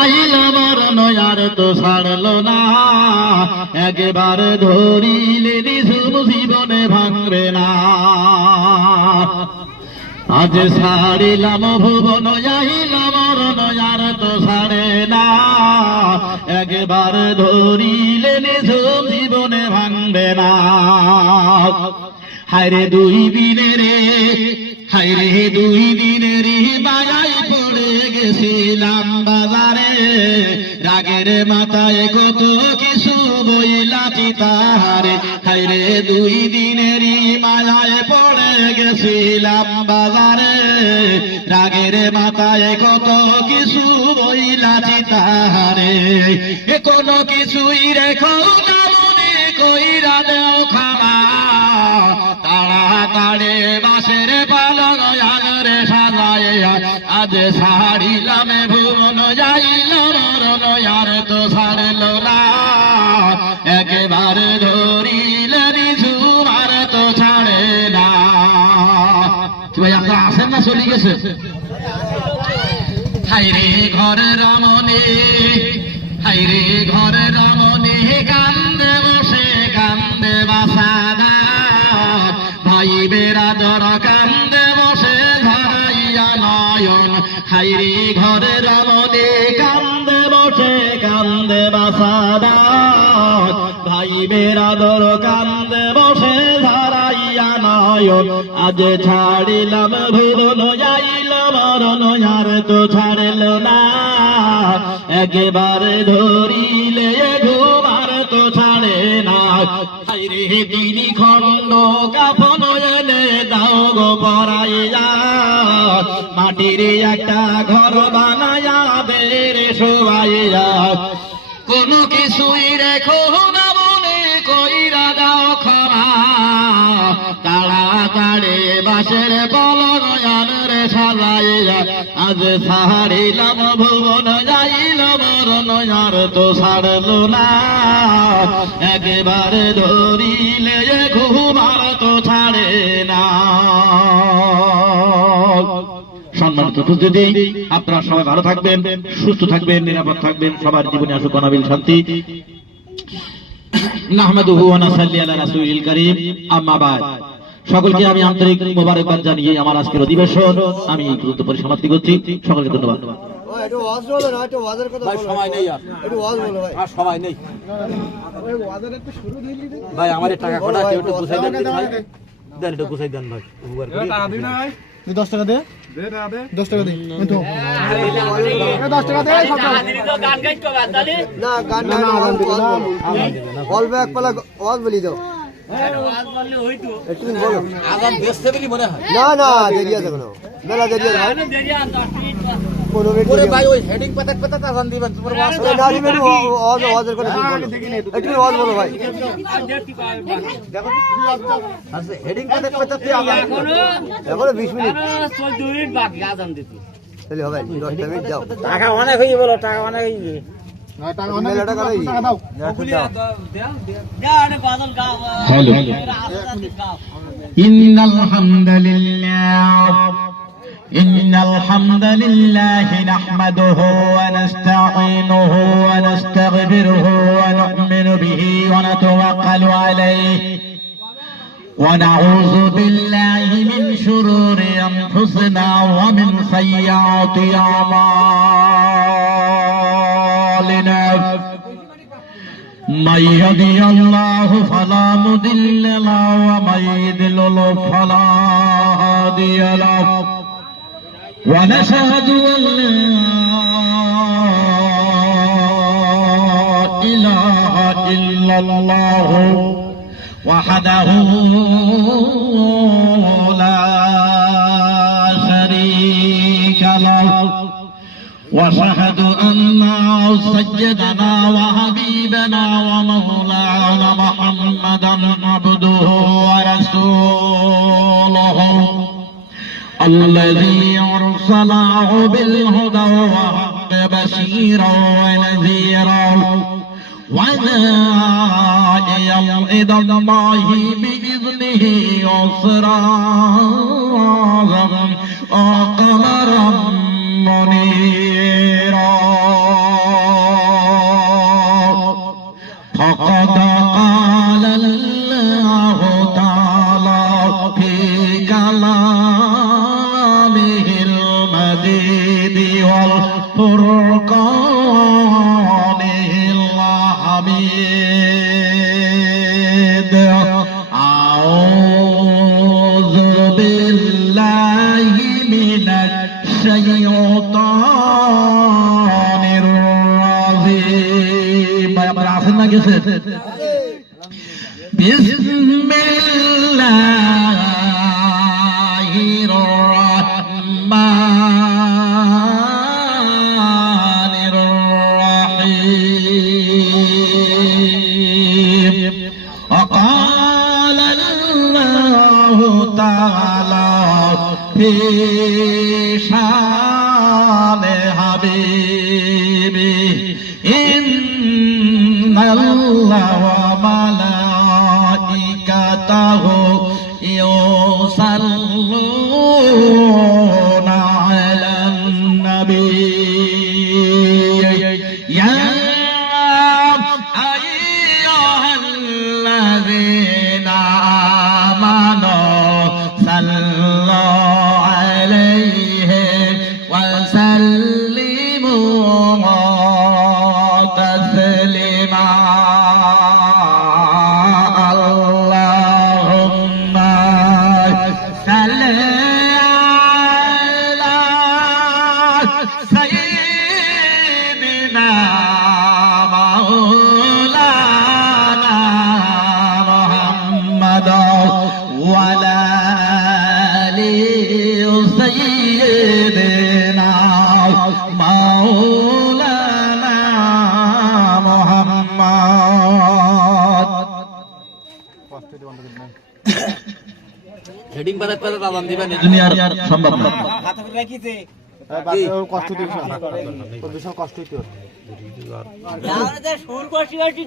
আইল মরণ আর তো ছাড়লো না, একবার ধরিলে নিঝুম জীবনে ভাঙবে না। আজ ছাড়িলাম ভুবন আইল মরণ আর তো ছাড়ে না, একবার ধরিলে নিঝুম জীবনে ভাঙবে না। হায়রে দুই দিনের হায়রে দুই দিনের মায়ায় পড়ে গেছিলাম বাজারে, রাগের মাথায় কত কিছু বইলা চিতাহারে। হায়রে দুই দিনের মায়ায় পড়ে গেছিলাম বাজারে, রাগের মাথায় কত কিছু বইলা চিতাহারে। কোনো কিছুই রেখো না মনে কইরা দেও খামা, তাড়াতাড়ি বাসের পালন আনরে সাজায়। আজ ছাড়িলাম ভুবন যাইল মরণ আর তো ছাড়ল না, একেবারে ধরিলে নিঝুম আর তো ছাড়ে না। ভাই আপনারা আসেন না, চলে গেছে? হাইরে ঘরে রমণী, হাইরে ঘরে রমণী কান্দে বসে কান্দে বাসাদা, ভাই বেরাদর কান্দে বসে ধরাইয়া নয়ন। হাইরে ঘরে রমণী কান্দে বসে কান্দে বাসাদা, ভাই বেরাদর কান্দে বসে ধরাইয়া নয়ন। আজ ছাড়িলাম ভুবন যাইল মরণ আর তো ছাড়ল না, একেবারে ধরিলে ঘুমার তো ছাড়ে না। হাইরে তিনি খণ্ড কাফন এনে দাও গো পরাইয়া, মাটির একটা ঘর বানাইয়া বের শোয়াইয়া। কোনো কিছুই রেখো না মনে কইরা দাও ক্ষমা, তাড়াতাড়ি বাসের পলন আনরে সাজাইয়া। আজ ছাড়িলাম ভুবন যাইল মরণ আর তো ছাড়লো না, একেবারে ধরিলে ঘুমার তো ছাড়ে না। সম্মানিত উপস্থিতি, আপনারা সবাই ভালো থাকবেন, সুস্থ থাকবেন, নিরাপদ থাকবেন, সবার জীবনে আসুক অনাবিল শান্তি। নাহমাদুহু ওয়া নাসাল্লি আলা রাসূলিল কারীম, আম্মা বাদ। সকলকে আমি আন্তরিক মোবারকবাদ জানিয়ে আমার আজকের অধিবেশন আমি গুরুত্ব পরিসমাপ্তি করছি। সকলকে ধন্যবাদ। ভাই আমার টাকা কটা কেউ একটু গুছাই দেন, দেন একটু গুছাই দেন ভাই। 10 টাকা দে, 10 টাকা দে, 10 টাকা দে। গান গাইতে হবে না গান না, বলবে এক পালা ওয়াজ বলি দাও। না না দেরি আছে, কোনো মেলা দেরি আছে ভাই। ওই হেডিং পাতা পাতা আজান দিবেন, তোমার ওয়াজ না দিবেন, ওয়াজের কথা একটু ওয়াজ বলো ভাই। দেখো আচ্ছা হেডিং পাতা পাতা আজান এখন 20 মিনিট 2 মিনিট বাকি আজান দিতে, তাহলে হবে 10 মিনিট দাও। টাকা অনেক হয়ে বলো, টাকা অনেক হয়ে গেছে। হ্যালো, ইন্নাল হামদুলিল্লাহ ইন্নাল হামদুলিল্লাহি নাহমাদুহু ওয়া নাস্তাঈনুহু ওয়া নাস্তাগফিরুহু ওয়া নু'মিনু বিহি ওয়া নাতাওয়াক্কালু আলাইহি ওয়া নাউযু বিল্লাহি মিন শুরুরি আনফুসিনা ওয়া মিন সাইয়্যাতি আমালিনা। من يهده الله فلا مضل له ومن يضلل فلا هادي له، ونشهد أن لا إله إلا الله وحده لا شريك له، واشهد ان سيدنا وحبيبنا ومولانا محمدا عبده ورسوله الذي ارسله بالهدى والحق بشيرا ونذيرا وداعيا الى الله باذنه وسراجا وقمرا منيرا. ফুরকানিল হামিদ আউযু বিল্লাহি মিনাশ শাইতানির রাজিম। ভাই আপনারা আছেন না গেছেন? বিসমিল্লাহির রাহমানির রাহিম। وقال الله تعالى في شان حبيبه إن الله وملائكته يصلون على النبي يا أيها الذين آمنوا صلوا عليه وسلموا تسليما اللهم صل على سيدنا مولانا محمد وعلى آل سيدنا مولانا محمد। হেডিং বাজার করে আজান দিবেন দুনিয়ার সম্ভব না। হাতে করে রাখিছে কষ্ট দিস না, বিশাল কষ্ট হইতে সুর কষি কষি